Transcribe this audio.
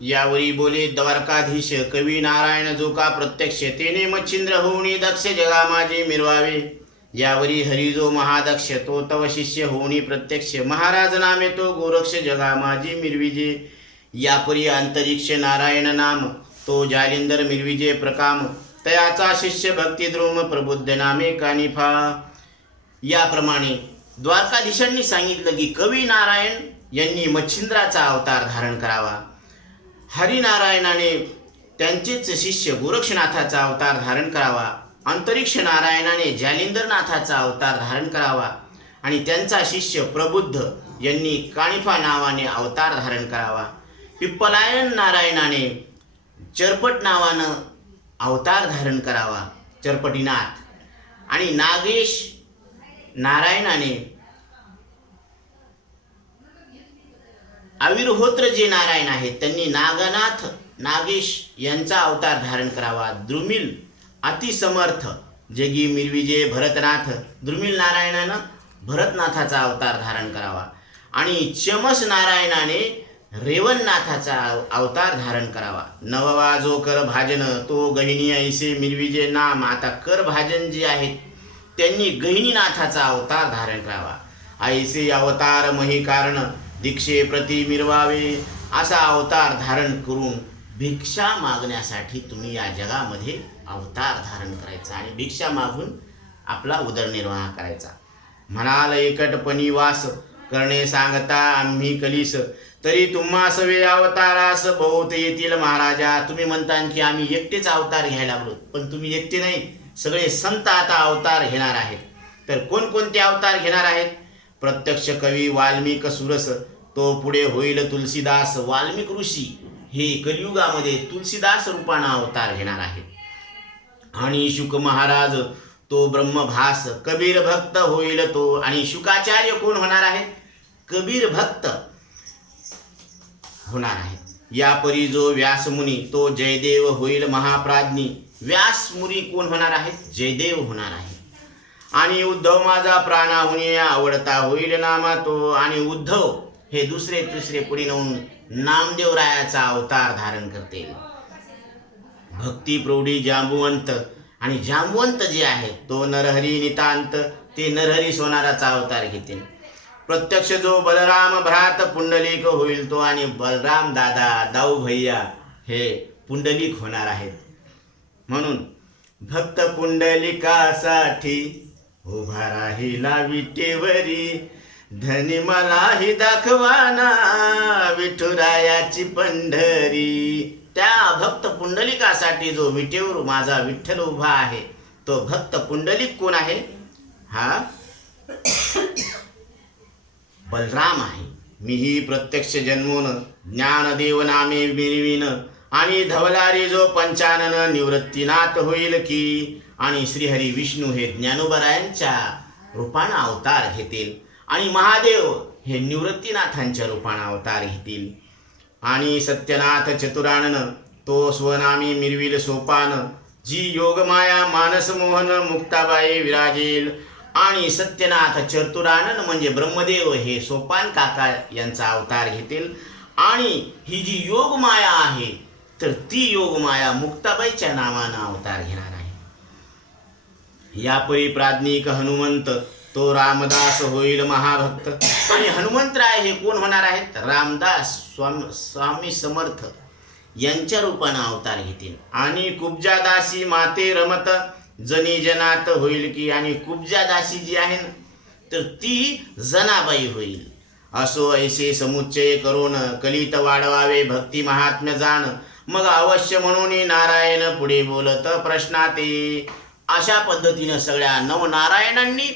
यावरी बोले द्वारकाधीश कवी नारायण जो का प्रत्यक्ष तेने मच्छिंद्र होऊनी दक्ष जगा माझे मिरवावे। यावरी हरिजो महादक्ष तो तव शिष्य होऊनी प्रत्यक्ष महाराज नामे तो गोरक्ष जगा माझी मिरविजे। यापरी अंतरिक्ष नारायण नाम तो जालिंदर मिरविजे प्रकाम तयाचा शिष्य भक्तिद्रोम प्रबुद्ध नामे कानिफा। याप्रमाणे द्वारकाधीशांनी सांगितलं की कवी नारायण यांनी मच्छिंद्राचा अवतार धारण करावा। हरिनारायणाने त्यांचेच शिष्य गोरक्षनाथाचा अवतार धारण करावा। अंतरिक्ष नारायणाने जालिंदरनाथाचा अवतार धारण करावा आणि त्यांचा शिष्य प्रबुद्ध यांनी कानिफा नावाने अवतार धारण करावा। पिप्पलायन नारायणाने चरपट नावानं अवतार धारण करावा, चरपटीनाथ। आणि नागेश नारायणाने आविर्होत्र जे नारायण आहेत त्यांनी नागनाथ नागेश यांचा अवतार धारण करावा। द्रुमिल अतिसमर्थ जगी मिरविजे भरतनाथ द्रुमिल नारायणानं भरतनाथाचा अवतार धारण करावा। आणि चमस नारायणाने रेवणनाथाचा अवतार धारण करावा। नववा जो कर भाजन तो गहिनी ऐसे मिरविजे नाम। आता कर भाजन जे आहेत त्यांनी गहिनीनाथाचा अवतार धारण करावा। ऐसे अवतार मही कारण दीक्षे प्रति मिरवावे। असा अवतार धारण करून भिक्षा मागण्यासाठी तुम्ही या जगामध्ये अवतार धारण करायचा आणि भिक्षा मागून आपला उदरनिर्वाह करायचा। म्हणाल एकटपणी वास करणे सांगता आम्ही कलीस तरी तुम्हा सवे अवतारास बहुत येतील महाराजा। तुम्ही म्हणता की आम्ही एकटेच अवतार घ्यायला लागलो, पण तुम्ही एकटे नाही, सगळे संत आता अवतार घेणार आहेत। तर कोणकोणते अवतार घेणार आहेत? प्रत्यक्ष कवी वाल्मिक सुरस तो पुढे होईल तुलसीदास। वाल्मिक ऋषी हे कलियुगामध्ये तुलसीदास रूपाने अवतार घेणार आहेत। आणि शुक महाराज तो ब्रह्मभास कबीर भक्त होईल तो। आणि शुकाचार्य कोण होणार आहेत? कबीर भक्त होणार आहेत। यापरी जो व्यासमुनी तो जयदेव होईल महाप्राज्ञी। व्यासमुनी कोण होणार आहेत? जयदेव होणार आहे। आणि उद्धव माझा प्राणाहुनी आवडता होईल नामा तो। आणि उद्धव हे दुसरे तिसरे पुढे नेऊन नामदेवरायाचा अवतार धारण करतील। भक्ती प्रौढी जांबुवंत आणि जांबुवंत जे आहे तो नरहरी नितांत ते नरहरी सोनाराचा अवतार घेतील। प्रत्यक्ष जो बलराम भ्रात पुंडलिक होईल तो। आणि बलराम दादा दाऊ भैया हे पुंडलिक होणार आहेत। म्हणून भक्त पुंडलिकासाठी उभा राहिला विटेवरी धनी मलाही दाखवाना विठुरायाची पंढरी। त्या भक्त पुंडलिकासाठी जो विटेवर माझा विठ्ठल उभा आहे तो भक्त पुंडलिक कोण आहे? हा बलराम आहे। मीही प्रत्यक्ष जन्मोन ज्ञानदेव नामे मिरवीन। आणि धवलारी जो पंचानन निवृत्तीनाथ होईल की। आणि श्रीहरी विष्णू हे ज्ञानोबरायांच्या रूपाने अवतार घेतील। आणि महादेव हे निवृत्तीनाथांच्या रूपाने अवतार घेतील। आणि सत्यनाथ चतुरानन तो स्वनामी मिरविल सोपान जी योगमाया मानसमोहन मुक्ताबाई विराजेल। आणि सत्यनाथ चतुरानन म्हणजे ब्रह्मदेव हे सोपान काका यांचा अवतार घेतील। आणि ही जी योगमाया आहे तर ती योगमाया मुक्ताबाईच्या नावाने अवतार घेणार आहे। यापरी प्राज्ञिक हनुमंत तो रामदास होईल महाभक्त। आणि हनुमंतराय हे कोण होणार आहेत? रामदास स्वामी समर्थ यांच्या रूपाने अवतार घेतील। आणि कुब्जादासी माते रमत जनी जनात होईल की। आणि कुब्जादासी जी आहे ना तर ती जनाबाई होईल। असो ऐसे समुच्चय करून कलित वाढवावे भक्ती महात्म्य जाण। मग अवश्य म्हणून नारायण पुढे बोलत प्रश्नाते। अशा पद्धतीने सगळ्या नवनारायणांनी